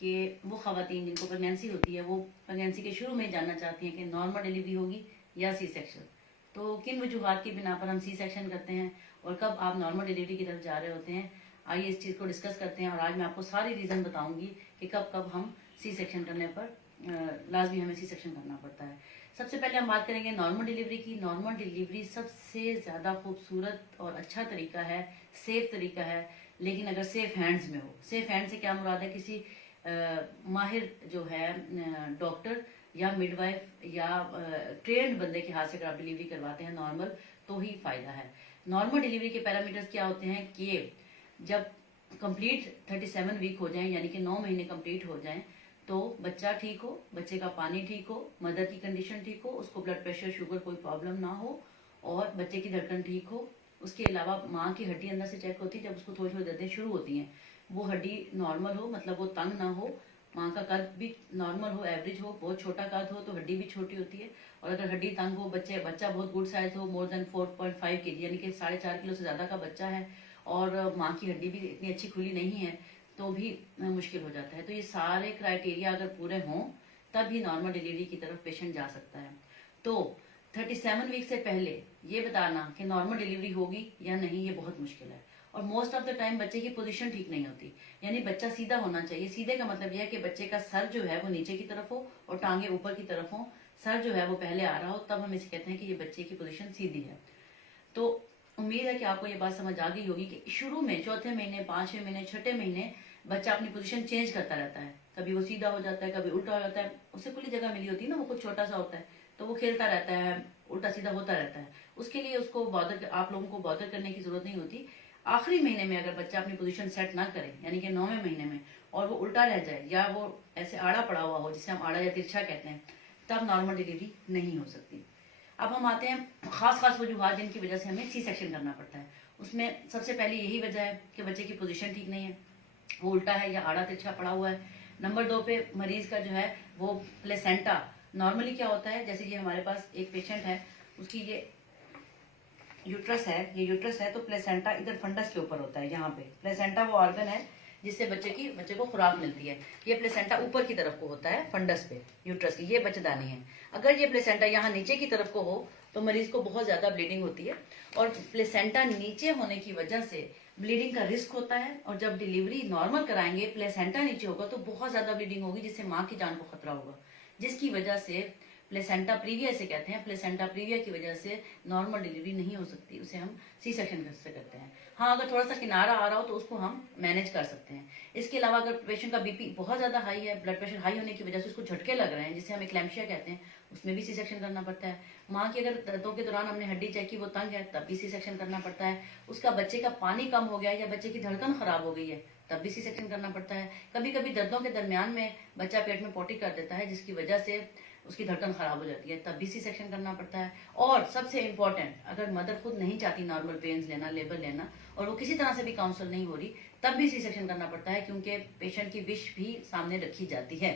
कि वो ख़वातीन जिनको प्रेगनेंसी होती है वो प्रेगनेंसी के शुरू में जानना चाहती हैं कि नॉर्मल डिलीवरी होगी या सी सेक्शन। तो किन वजूहात की बिना पर हम सी सेक्शन करते हैं और कब आप नॉर्मल डिलीवरी की तरफ जा रहे होते हैं, आइए इस चीज़ को डिस्कस करते हैं। और आज मैं आपको सारी रीज़न बताऊंगी कि कब कब हम सी सेक्शन करने पर लाजमी हमें सी सेक्शन करना पड़ता है। सबसे पहले हम बात करेंगे नॉर्मल डिलीवरी की। नॉर्मल डिलीवरी सबसे ज़्यादा खूबसूरत और अच्छा तरीका है, सेफ तरीका है, लेकिन अगर सेफ हैंड्स में हो। सेफ हैंड से क्या मुराद है? किसी माहिर जो है डॉक्टर या मिडवाइफ या ट्रेंड बंदे के हाथ से अगर आप डिलीवरी करवाते हैं नॉर्मल, तो ही फायदा है। नॉर्मल डिलीवरी के पैरामीटर्स क्या होते हैं कि जब कंप्लीट 37 वीक हो जाएं, यानी कि 9 महीने कंप्लीट हो जाएं, तो बच्चा ठीक हो, बच्चे का पानी ठीक हो, मदर की कंडीशन ठीक हो, उसको ब्लड प्रेशर शुगर कोई प्रॉब्लम ना हो और बच्चे की धड़कन ठीक हो। उसके अलावा माँ की हड्डी अंदर से चेक होती है, जब उसको थोड़ी थोड़ी दर्दें शुरू होती हैं, वो हड्डी नॉर्मल हो, मतलब वो तंग ना हो, माँ का कद भी नॉर्मल हो, एवरेज हो। बहुत छोटा कद हो तो हड्डी भी छोटी होती है, और अगर हड्डी तंग हो, बच्चा बहुत गुड साइज हो, मोर देन 4.5 kg यानी कि 4.5 किलो से ज़्यादा का बच्चा है, और माँ की हड्डी भी इतनी अच्छी खुली नहीं है, तो भी मुश्किल हो जाता है। तो ये सारे क्राइटेरिया अगर पूरे हों तब ही नॉर्मल डिलीवरी की तरफ पेशेंट जा सकता है। तो 37 वीक से पहले ये बताना कि नॉर्मल डिलीवरी होगी या नहीं, ये बहुत मुश्किल है। और मोस्ट ऑफ द टाइम बच्चे की पोजीशन ठीक नहीं होती, यानी बच्चा सीधा होना चाहिए। सीधे का मतलब यह है कि बच्चे का सर जो है वो नीचे की तरफ हो और टांगे ऊपर की तरफ हो, सर जो है वो पहले आ रहा हो, तब हम इसे कहते हैं कि ये बच्चे की पोजीशन सीधी है। तो उम्मीद है कि आपको ये बात समझ आ गई होगी कि शुरू में चौथे महीने, 5वें महीने, छठे महीने बच्चा अपनी पोजीशन चेंज करता रहता है। कभी वो सीधा हो जाता है, कभी उल्टा हो जाता है। उसे खुली जगह मिली होती है ना, वो कुछ छोटा सा होता है, तो वो खेलता रहता है, उल्टा सीधा होता रहता है। उसके लिए उसको आप लोगों को बॉदर करने की जरूरत नहीं होती। आखिरी महीने में अगर बच्चा अपनी पोजीशन सेट ना करे, यानी कि 9वें महीने में, और वो उल्टा रह जाए या वो ऐसे आड़ा पड़ा हुआ हो, जिसे हम आड़ा या तिरछा कहते हैं, तब नॉर्मल डिलीवरी नहीं हो सकती। अब हम आते हैं खास वजूहात जिनकी वजह से हमें सी सेक्शन करना पड़ता है। उसमें सबसे पहले यही वजह है कि बच्चे की पोजीशन ठीक नहीं है, वो उल्टा है या आड़ा तिरछा पड़ा हुआ है। नंबर 2 पे मरीज का जो है वो प्लेसेंटा, नॉर्मली क्या होता है, जैसे ये हमारे पास एक पेशेंट है, उसकी ये यूट्रस है, ये यूट्रस है, तो प्लेसेंटा इधर फंडस के ऊपर होता है। यहाँ पे प्लेसेंटा वो ऑर्गन है जिससे बच्चे को खुराक मिलती है। ये प्लेसेंटा ऊपर की तरफ को होता है, फंडस पे यूट्रस की, ये बच्चेदानी है। अगर ये प्लेसेंटा यहाँ नीचे की तरफ को हो तो मरीज को बहुत ज्यादा ब्लीडिंग होती है, और प्लेसेंटा नीचे होने की वजह से ब्लीडिंग का रिस्क होता है। और जब डिलीवरी नॉर्मल कराएंगे, प्लेसेंटा नीचे होगा तो बहुत ज्यादा ब्लीडिंग होगी, जिससे माँ की जान को खतरा होगा, जिसकी वजह से प्लेसेंटा प्रीविया से कहते हैं, प्लेसेंटा प्रीविया की वजह से नॉर्मल डिलीवरी नहीं हो सकती, उसे हम सी सेक्शन से करते हैं। हाँ, अगर थोड़ा सा किनारा आ रहा हो तो उसको हम मैनेज कर सकते हैं। इसके अलावा अगर पेशेंट का बीपी बहुत ज्यादा हाई है, ब्लड प्रेशर हाई होने की वजह से उसको झटके लग रहे हैं, जिसे हम एक्लैम्पशिया कहते हैं, उसमें भी सी सेक्शन करना पड़ता है। माँ की अगर दर्दों के दौरान हमने हड्डी चेक की, वो तंग है, तब भी सी सेक्शन करना पड़ता है। उसका बच्चे का पानी कम हो गया है या बच्चे की धड़कन खराब हो गई है, तब भी सी सेक्शन करना पड़ता है। कभी कभी दर्दों के दरमियान में बच्चा पेट में पोटी कर देता है, जिसकी वजह से उसकी धड़कन खराब हो जाती है, तब भी सी सेक्शन करना पड़ता है। और सबसे इम्पोर्टेंट, अगर मदर खुद नहीं चाहती नॉर्मल पेन्स लेना, लेबर लेना, और वो किसी तरह से भी काउंसल नहीं हो रही, तब भी सी सेक्शन करना पड़ता है, क्योंकि पेशेंट की विश भी सामने रखी जाती है।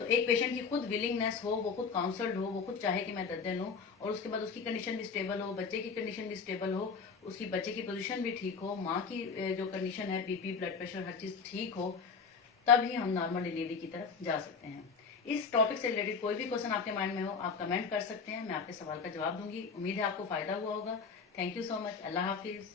तो एक पेशेंट की खुद विलिंगनेस हो, वो खुद काउंसल्ड हो, वो खुद चाहे कि मैं दर्दें लूँ, और उसके बाद उसकी कंडीशन भी स्टेबल हो, बच्चे की कंडीशन भी स्टेबल हो, उसकी बच्चे की पोजीशन भी ठीक हो, माँ की जो कंडीशन है, बीपी, ब्लड प्रेशर, हर चीज़ ठीक हो, तब ही हम नॉर्मल डिलीवरी की तरफ जा सकते हैं। इस टॉपिक से रिलेटेड कोई भी क्वेश्चन आपके माइंड में हो, आप कमेंट कर सकते हैं, मैं आपके सवाल का जवाब दूंगी। उम्मीद है आपको फायदा हुआ होगा। Thank you so much. Allah Hafiz.